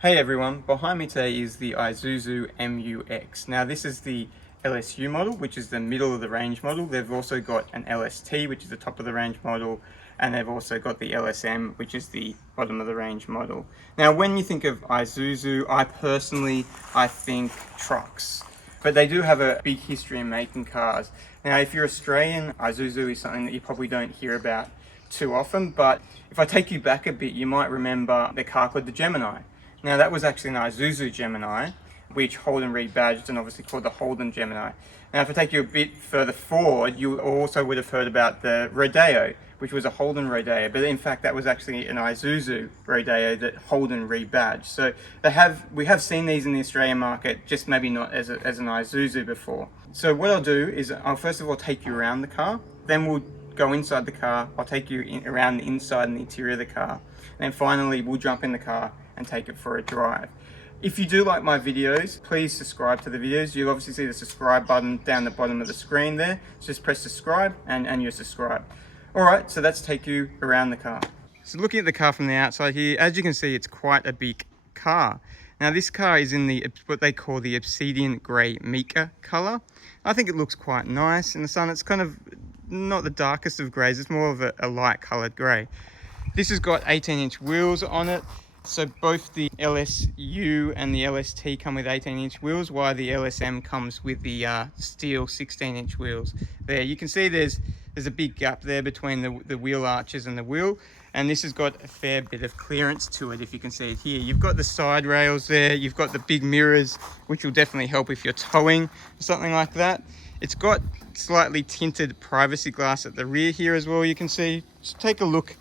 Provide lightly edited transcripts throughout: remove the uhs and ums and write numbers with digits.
Hey everyone, behind me today is the Isuzu MU-X. Now this is the LSU model, which is the middle of the range model. They've also got an LST, which is the top of the range model, and they've also got the LSM, which is the bottom of the range model. Now when you think of Isuzu, I think trucks. But they do have a big history in making cars. Now if you're Australian, Isuzu is something that you probably don't hear about too often, but if I take you back a bit, you might remember the car called the Gemini. Now that was actually an Isuzu Gemini, which Holden rebadged and obviously called the Holden Gemini. Now if I take you a bit further forward, you also would have heard about the Rodeo, which was a Holden Rodeo, but in fact that was actually an Isuzu Rodeo that Holden rebadged. So we have seen these in the Australian market, just maybe not as an Isuzu before. So what I'll do is I'll first of all take you around the car, then we'll go inside the car, I'll take you around the inside and the interior of the car, and then finally we'll jump in the car and take it for a drive. If you do like my videos, please subscribe to the videos. You'll obviously see the subscribe button down the bottom of the screen there. Just press subscribe and you're subscribed. Alright, so let's take you around the car. So looking at the car from the outside here, as you can see, it's quite a big car. Now this car is in what they call the Obsidian Grey Mica colour. I think it looks quite nice in the sun. It's kind of not the darkest of greys, it's more of a light coloured grey. This has got 18-inch wheels on it. So both the LSU and the LST come with 18-inch wheels, while the LSM comes with the steel 16-inch wheels. There, you can see there's a big gap there between the wheel arches and the wheel, and this has got a fair bit of clearance to it, if you can see it here. You've got the side rails there, you've got the big mirrors, which will definitely help if you're towing or something like that. It's got slightly tinted privacy glass at the rear here as well, you can see. Just take a look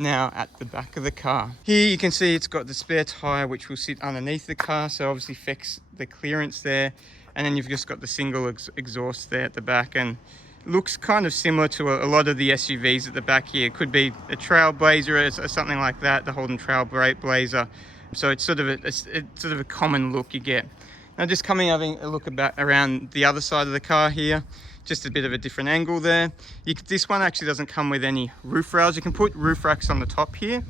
now at the back of the car. Here you can see it's got the spare tyre which will sit underneath the car, so obviously affects the clearance there. And then you've just got the single exhaust there at the back, and looks kind of similar to a lot of the SUVs at the back here. It could be a Trailblazer or something like that, the Holden Trailblazer. So it's sort of a common look you get. Now just having a look around the other side of the car here, just a bit of a different angle there. This one actually doesn't come with any roof rails. You can put roof racks on the top here,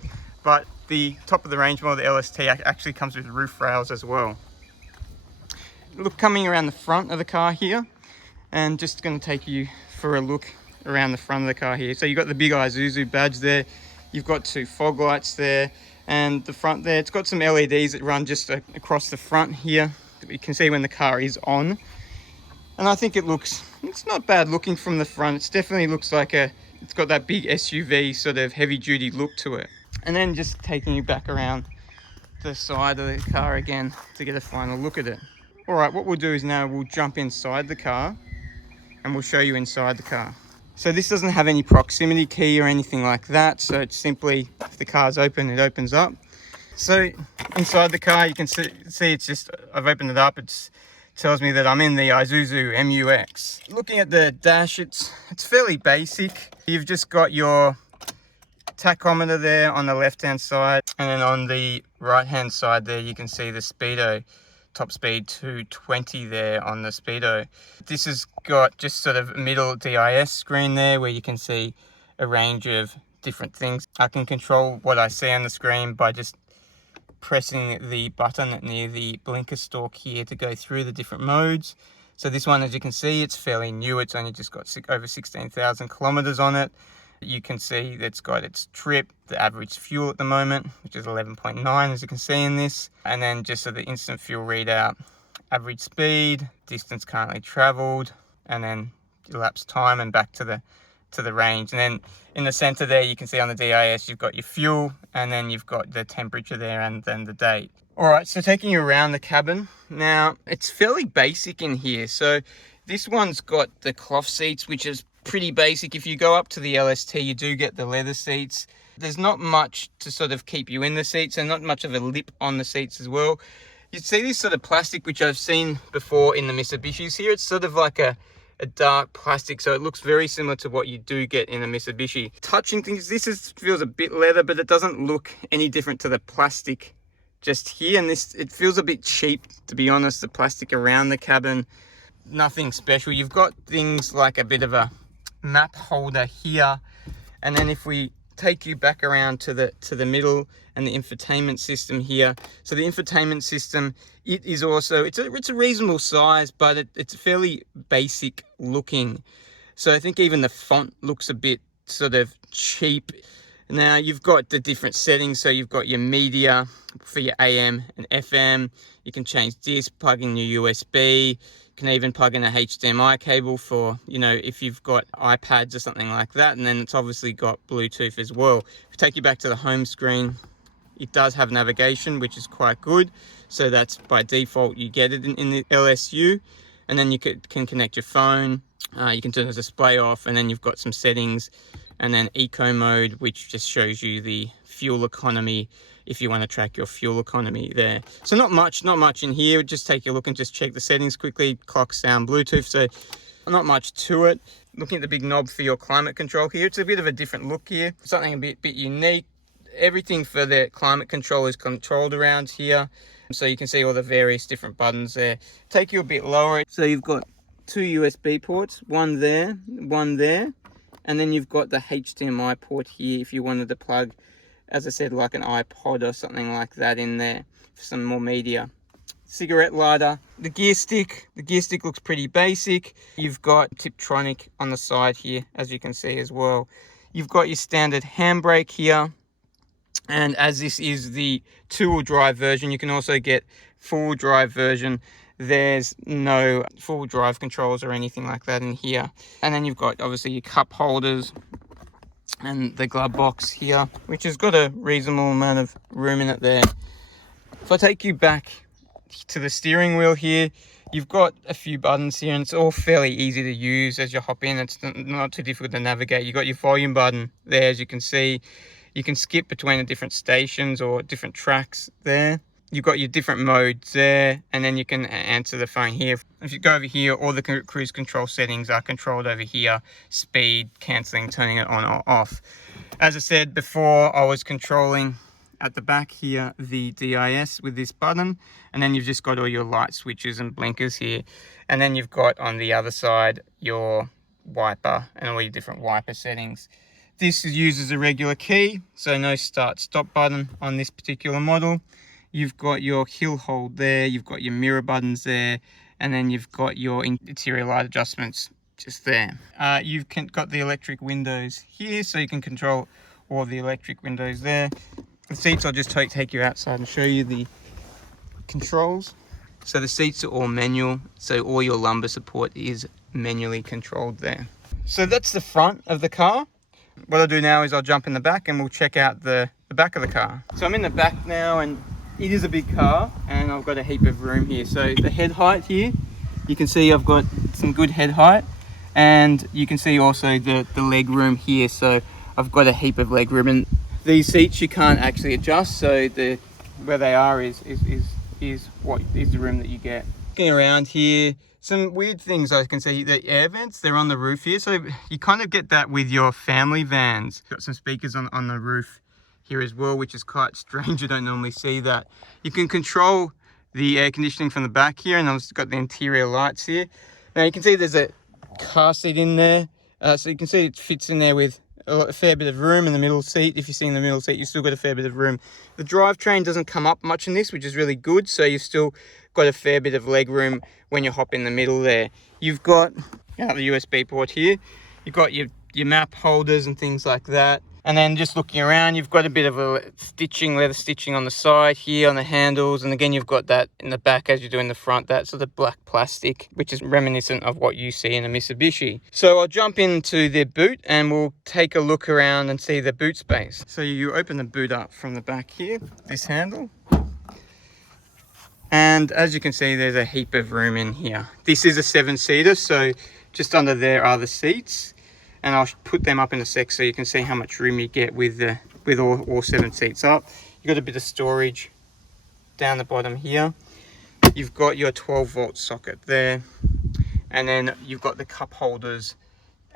but the top of the range model, the LST, actually comes with roof rails as well. Look, coming around the front of the car here, and just going to take you for a look around the front of the car here. So you've got the big Isuzu badge there, you've got two fog lights there, and the front there, it's got some LEDs that run just across the front here that you can see when the car is on. And I think it's not bad looking from the front. It definitely looks like it's got that big SUV sort of heavy duty look to it. And then just taking you back around the side of the car again to get a final look at it. All right, what we'll do is now we'll jump inside the car and we'll show you inside the car. So this doesn't have any proximity key or anything like that. So it's simply, if the car's open, it opens up. So inside the car, you can see it's just, I've opened it up. It tells me that I'm in the Isuzu MU-X. Looking at the dash, it's fairly basic. You've just got your tachometer there on the left-hand side, and then on the right-hand side there, you can see the speedo, top speed 220 there on the speedo. This has got just sort of a middle DIS screen there where you can see a range of different things. I can control what I see on the screen by just pressing the button near the blinker stalk here to go through the different modes. So this one, as you can see, it's fairly new. It's only just got over 16,000 kilometers on it. You can see that it's got its trip, the average fuel at the moment, which is 11.9, as you can see in this. And then just so the instant fuel readout, average speed, distance currently traveled, and then elapsed time and back to the range. And then in the center there, you can see on the DIS, you've got your fuel, and then you've got the temperature there and then the date. All right, so taking you around the cabin. Now, it's fairly basic in here. So this one's got the cloth seats, which is pretty basic. If you go up to the LST, you do get the leather seats. There's not much to sort of keep you in the seats, and not much of a lip on the seats as well. You see this sort of plastic, which I've seen before in the Mitsubishis here. It's sort of like a dark plastic, so it looks very similar to what you do get in a Mitsubishi. Touching things, feels a bit leather, but it doesn't look any different to the plastic just here. And it feels a bit cheap, to be honest, the plastic around the cabin. Nothing special. You've got things like a bit of a map holder here, and then if we take you back around to the middle and the infotainment system here. So the infotainment system, it is also, it's a reasonable size, but it's fairly basic looking. So I think even the font looks a bit sort of cheap. Now you've got the different settings. So you've got your media for your AM and FM. You can change disc, plug in your USB. You can even plug in a HDMI cable for, you know, if you've got iPads or something like that. And then it's obviously got Bluetooth as well. If we take you back to the home screen, it does have navigation, which is quite good. So that's by default, you get it in the LSU. And then you can connect your phone. You can turn the display off, and then you've got some settings. And then eco mode, which just shows you the fuel economy if you want to track your fuel economy there. So not much in here. Just take a look and just check the settings quickly. Clock, sound, Bluetooth. So not much to it. Looking at the big knob for your climate control here, it's a bit of a different look here. Something a bit unique. Everything for the climate control is controlled around here. So you can see all the various different buttons there. Take you a bit lower. So you've got 2 USB ports, one there, and then you've got the HDMI port here if you wanted to plug, as I said, like an iPod or something like that in there for some more media. Cigarette lighter, the gear stick looks pretty basic. You've got Tiptronic on the side here, as you can see as well. You've got your standard handbrake here, and as this is the 2-wheel drive version, you can also get 4-wheel drive version. There's no full drive controls or anything like that in here. And then you've got obviously your cup holders and the glove box here, which has got a reasonable amount of room in it there. If I take you back to the steering wheel here, you've got a few buttons here, and it's all fairly easy to use as you hop in. It's not too difficult to navigate. You've got your volume button there, as you can see. You can skip between the different stations or different tracks there. You've got your different modes there, and then you can answer the phone here. If you go over here, all the cruise control settings are controlled over here. Speed, cancelling, turning it on or off. As I said before, I was controlling at the back here the DIS with this button, and then you've just got all your light switches and blinkers here. And then you've got on the other side your wiper and all your different wiper settings. This uses a regular key, so no start-stop button on this particular model. You've got your hill hold there, you've got your mirror buttons there, and then you've got your interior light adjustments just there. You've got the electric windows here, so you can control all the electric windows there. The seats, I'll just take you outside and show you the controls. So the seats are all manual, so all your lumbar support is manually controlled there. So that's the front of the car. What I'll do now is I'll jump in the back and we'll check out the back of the car. So I'm in the back now, and it is a big car, and I've got a heap of room here. So the head height here, you can see I've got some good head height, and you can see also the leg room here. So I've got a heap of leg room, and these seats you can't actually adjust. So where they are is what is the room that you get. Looking around here, some weird things I can see. The air vents, they're on the roof here. So you kind of get that with your family vans. Got some speakers on the roof here as well, which is quite strange. I don't normally see that. You can control the air conditioning from the back here, and I've got the interior lights here. Now you can see there's a car seat in there, so you can see it fits in there with a fair bit of room in the middle seat. If you're sitting in the middle seat, you've still got a fair bit of room. The drivetrain doesn't come up much in this, which is really good, so you've still got a fair bit of leg room when you hop in the middle there. You've got the USB port here. You've got your map holders and things like that. And then just looking around, you've got a bit of a leather stitching on the side here on the handles. And again, you've got that in the back as you do in the front, that sort of black plastic, which is reminiscent of what you see in a Mitsubishi. So I'll jump into the boot and we'll take a look around and see the boot space. So you open the boot up from the back here, this handle. And as you can see, there's a heap of room in here. This is a 7-seater, so just under there are the seats. And I'll put them up in a sec so you can see how much room you get with all 7 seats up. You've got a bit of storage down the bottom here. You've got your 12-volt socket there. And then you've got the cup holders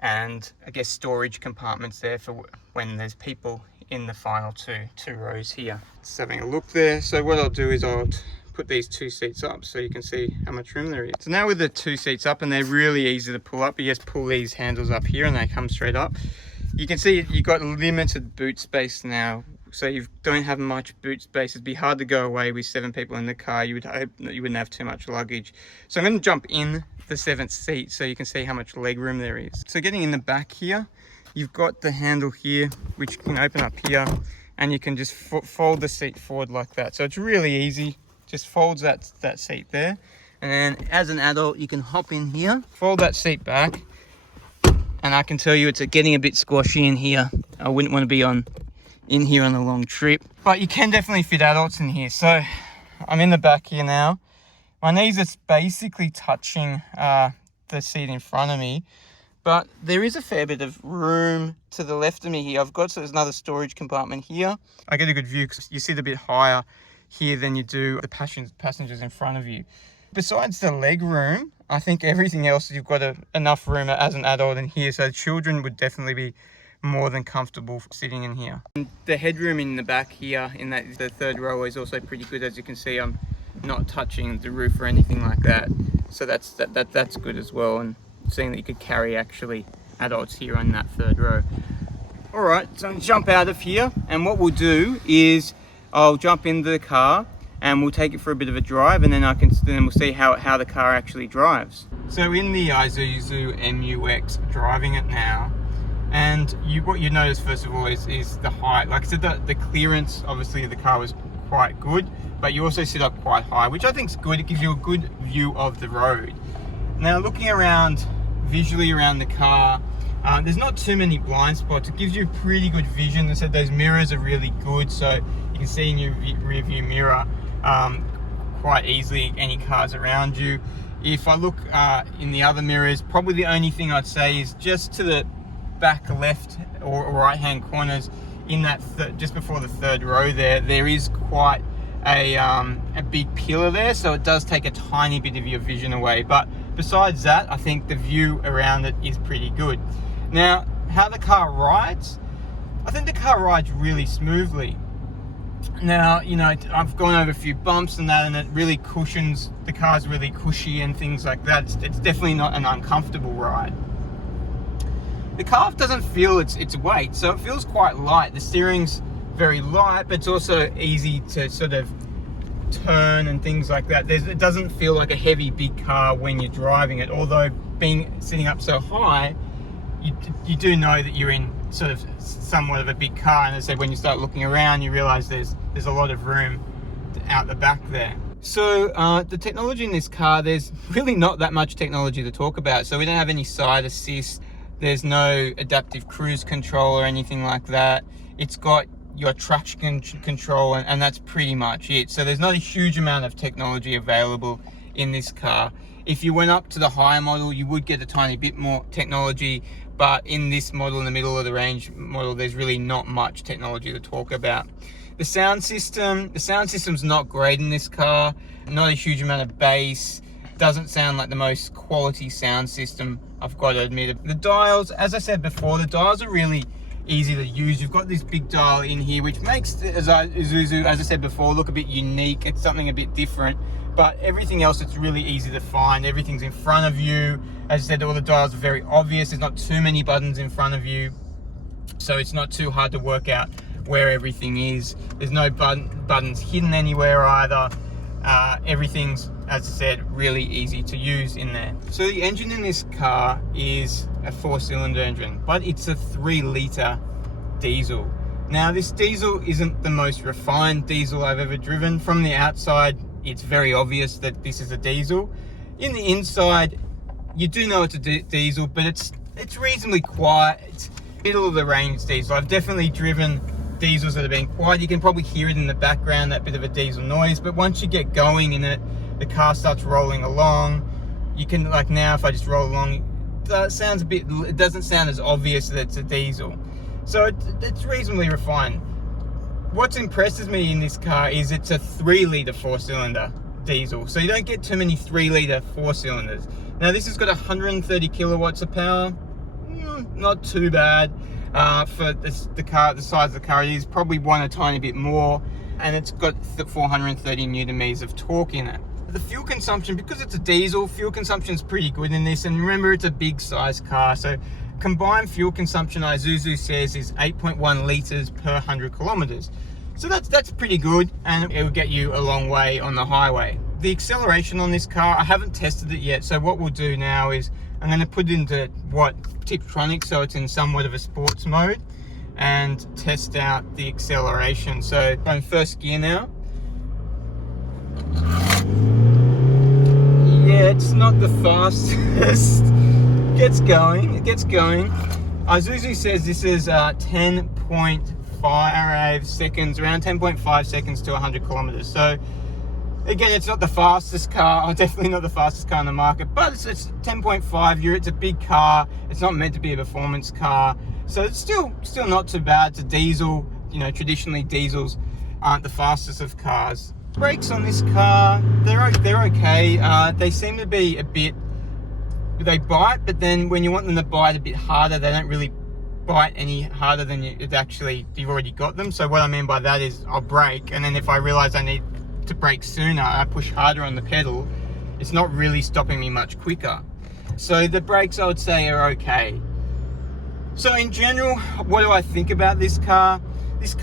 and I guess storage compartments there for when there's people in the final two rows here. Just having a look there. So what I'll do is I'll put these 2 seats up so you can see how much room there is. So now with the 2 seats up, and they're really easy to pull up, you just pull these handles up here and they come straight up. You can see you've got limited boot space now, so you don't have much boot space. It'd be hard to go away with 7 people in the car. You would hope that you wouldn't have too much luggage. So I'm going to jump in the 7th seat so you can see how much leg room there is. So getting in the back here, you've got the handle here, which can open up here, and you can just fold the seat forward like that. So it's really easy. Just folds that seat there. And then as an adult, you can hop in here, fold that seat back, and I can tell you it's getting a bit squashy in here. I wouldn't want to be in here on a long trip, but you can definitely fit adults in here. So I'm in the back here now. My knees are basically touching the seat in front of me, but there is a fair bit of room to the left of me here. There's another storage compartment here. I get a good view because you sit a bit higher here than you do the passengers in front of you. Besides the leg room, I think everything else, you've got enough room as an adult in here, so children would definitely be more than comfortable sitting in here. And the headroom in the back here, the third row, is also pretty good. As you can see, I'm not touching the roof or anything like that, so that's good as well. And seeing that you could carry actually adults here on that third row. All right, so I'm gonna jump out of here, and what we'll do is I'll jump into the car and we'll take it for a bit of a drive, and then we'll see how the car actually drives. So in the Isuzu MU-X, driving it now, and what you notice first of all is the height. Like I said, the clearance obviously of the car was quite good, but you also sit up quite high, which I think is good. It gives you a good view of the road. Now looking around visually around the car, there's not too many blind spots. It gives you pretty good vision. I said those mirrors are really good, so you can see in your rear view mirror quite easily any cars around you. If I look in the other mirrors, probably the only thing I'd say is just to the back left or right hand corners, in that just before the third row there is quite a big pillar there, so it does take a tiny bit of your vision away. But besides that, I think the view around it is pretty good. Now, how the car rides, I think the car rides really smoothly. Now, you know, I've gone over a few bumps and that, and it really cushions, the car's really cushy and things like that. It's definitely not an uncomfortable ride. The car doesn't feel its weight, so it feels quite light. The steering's very light, but it's also easy to sort of turn and things like that. It doesn't feel like a heavy big car when you're driving it, although sitting up so high, you do know that you're in sort of somewhat of a big car. And as I said, when you start looking around, you realize there's a lot of room out the back there. So the technology in this car, there's really not that much technology to talk about. So we don't have any side assist. There's no adaptive cruise control or anything like that. It's got your traction control, and that's pretty much it. So there's not a huge amount of technology available in this car. If you went up to the higher model, you would get a tiny bit more technology, but in this model, in the middle of the range model, there's really not much technology to talk about. The sound system's not great in this car. Not a huge amount of bass. Doesn't sound like the most quality sound system, I've got to admit it. The dials, as I said before, the dials are really easy to use. You've got this big dial in here, which makes Isuzu, as I said before, look a bit unique. It's something a bit different, but everything else, it's really easy to find. Everything's in front of you. As I said, all the dials are very obvious. There's not too many buttons in front of you, so it's not too hard to work out where everything is. There's no buttons hidden anywhere either. Everything's, as I said, really easy to use in there. So the engine in this car is a 4-cylinder engine, but it's a 3-litre diesel. Now, this diesel isn't the most refined diesel I've ever driven. From the outside, it's very obvious that this is a diesel. In the inside, you do know it's a diesel, but it's reasonably quiet. It's middle of the range diesel. I've definitely driven diesels that have been quiet. You can probably hear it in the background, that bit of a diesel noise, but once you get going in it, the car starts rolling along. You can, like now, if I just roll along, it doesn't sound as obvious that it's a diesel. So it's reasonably refined. What impresses me in this car is it's a 3-litre 4-cylinder diesel. So you don't get too many 3-litre 4-cylinders. Now this has got 130 kilowatts of power. Not too bad. For the car, the size of the car, it is probably a tiny bit more, and it's got 430 newton meters of torque in it. The fuel consumption, because it's a diesel, fuel consumption is pretty good in this, and remember, it's a big size car, so combined fuel consumption, Isuzu says, is 8.1 litres per 100 kilometres. So that's pretty good, and it will get you a long way on the highway. The acceleration on this car, I haven't tested it yet, so what we'll do now is I'm going to put it into Tiptronic, so it's in somewhat of a sports mode, and test out the acceleration. So I'm in first gear now. Yeah, it's not the fastest. It gets going. Isuzu says this is 10.5 seconds, around 10.5 seconds to 100 kilometers. So again, it's not the fastest car, or definitely not the fastest car on the market, but it's 10.5. It's a big car. It's not meant to be a performance car, so it's still not too bad. It's a diesel. You know, traditionally diesels aren't the fastest of cars. Brakes on this car, they're okay. They seem to be a bit, they bite, but then when you want them to bite a bit harder, they don't really bite any harder than you've already got them. So what I mean by that is I'll brake, and then if I realize I need to brake sooner, I push harder on the pedal. It's not really stopping me much quicker. So the brakes, I would say, are okay. So in general, what do I think about this car? This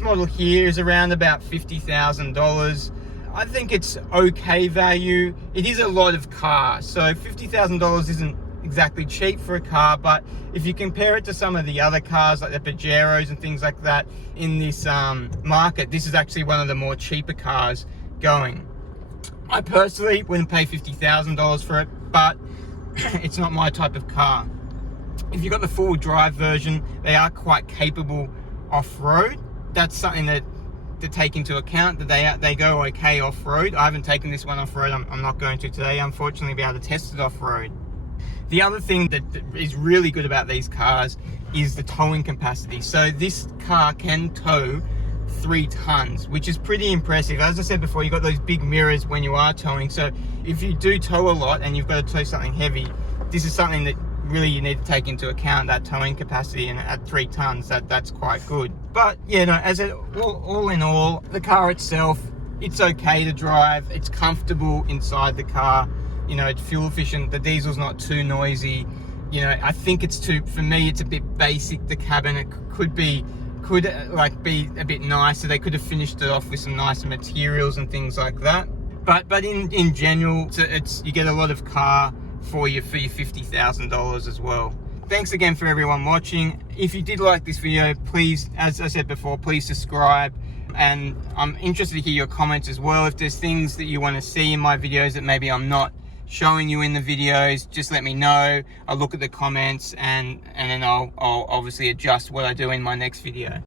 model here is around about $50,000. I think it's okay value. It is a lot of car, so $50,000 isn't exactly cheap for a car, but if you compare it to some of the other cars like the Pajeros and things like that in this market, this is actually one of the more cheaper cars going. I personally wouldn't pay $50,000 for it, but it's not my type of car. If you've got the full drive version, they are quite capable off-road. That's something that to take into account, that they go okay off-road. I haven't taken this one off-road. I'm not going to today, unfortunately, be able to test it off-road. The other thing that is really good about these cars is the towing capacity. So this car can tow 3 tons, which is pretty impressive. As I said before, you've got those big mirrors when you are towing. So if you do tow a lot and you've got to tow something heavy, this is something that really you need to take into account, that towing capacity, and at 3 tons, that's quite good. But yeah, no, all in all, the car itself, it's okay to drive. It's comfortable inside the car. You know, it's fuel efficient. The diesel's not too noisy. You know, I think for me, it's a bit basic. The cabin, it could be a bit nicer. They could have finished it off with some nicer materials and things like that. But in general, you get a lot of car for your $50,000 as well. Thanks again for everyone watching. If you did like this video, please, as I said before, please subscribe. And I'm interested to hear your comments as well. If there's things that you want to see in my videos that maybe I'm not showing you in the videos, just let me know. I'll look at the comments and then I'll obviously adjust what I do in my next video.